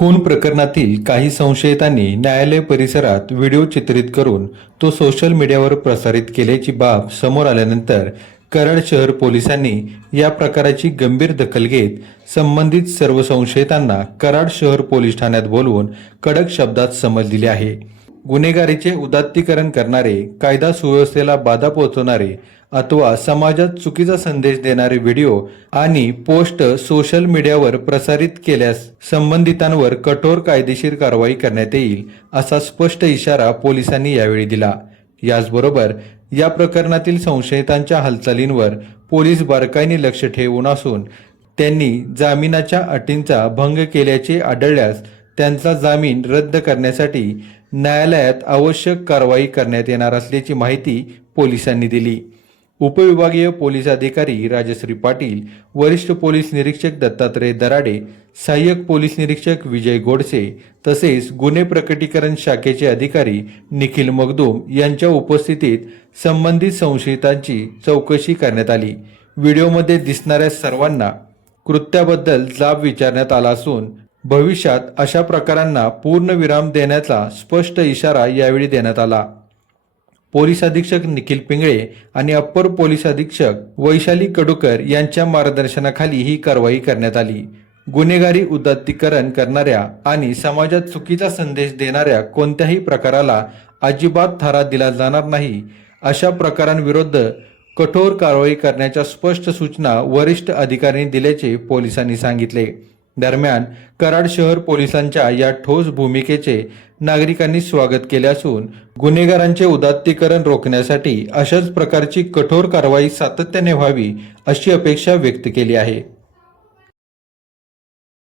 खून प्रकरणातील काही संशयितांनी न्यायालय परिसरात व्हिडिओ चित्रित करून तो सोशल मीडियावर प्रसारित केल्याची बाब समोर आल्यानंतर कराड शहर पोलिसांनी या प्रकाराची गंभीर दखल घेत संबंधित सर्व संशयितांना कराड शहर पोलीस ठाण्यात बोलवून कडक शब्दात समज दिली आहे। गुन्हेगारीचे उदात्तीकरण करणारे, कायदा सुव्यवस्थेला बाधा पोहोचवणारे अथवा समाजात चुकीचा संदेश देणारे व्हिडिओ आणि पोस्ट सोशल मीडियावर प्रसारित केल्यास संबंधितांवर कठोर कायदेशीर कारवाई करण्यात येईल असा स्पष्ट इशारा पोलिसांनी यावेळी दिला। याचबरोबर या प्रकरणातील संशयितांच्या हालचालींवर पोलीस बारकाईने लक्ष ठेवून असून त्यांनी जामिनाच्या अटींचा भंग केल्याचे आढळल्यास त्यांचा जामीन रद्द करण्यासाठी न्यायालयात आवश्यक कारवाई करण्यात येणार असल्याची माहिती पोलिसांनी दिली। उपविभागीय पोलीस अधिकारी राजश्री पाटील, वरिष्ठ पोलीस निरीक्षक दत्तात्रय दराडे, सहाय्यक पोलीस निरीक्षक विजय गोडसे तसेच गुन्हे प्रकटीकरण शाखेचे अधिकारी निखिल मगदूम यांच्या उपस्थितीत संबंधित संशयितांची चौकशी करण्यात आली। व्हिडिओमध्ये दिसणाऱ्या सर्वांना कृत्याबद्दल जाब विचारण्यात आला असून भविष्यात अशा प्रकारांना पूर्णविराम देण्याचा स्पष्ट इशारा यावेळी देण्यात आला। पोलीस अधीक्षक निखिल पिंगळे आणि अप्पर पोलीस अधीक्षक वैशाली कडूकर यांच्या मार्गदर्शनाखाली ही कारवाई करण्यात आली। गुन्हेगारी उदात्तीकरण करणाऱ्या आणि समाजात चुकीचा संदेश देणाऱ्या कोणत्याही प्रकाराला अजिबात थारा दिला जाणार नाही। अशा प्रकारांविरुद्ध कठोर कारवाई करण्याच्या स्पष्ट सूचना वरिष्ठ अधिकाऱ्यांनी दिल्याचे पोलिसांनी सांगितले। दरम्यान कराड शहर पोलिसांच्या या ठोस भूमिकेचे नागरिकांनी स्वागत केले असून गुन्हेगारांचे उदात्तीकरण रोखण्यासाठी अशाच प्रकारची कठोर कारवाई सातत्याने व्हावी अशी अपेक्षा व्यक्त केली आहे।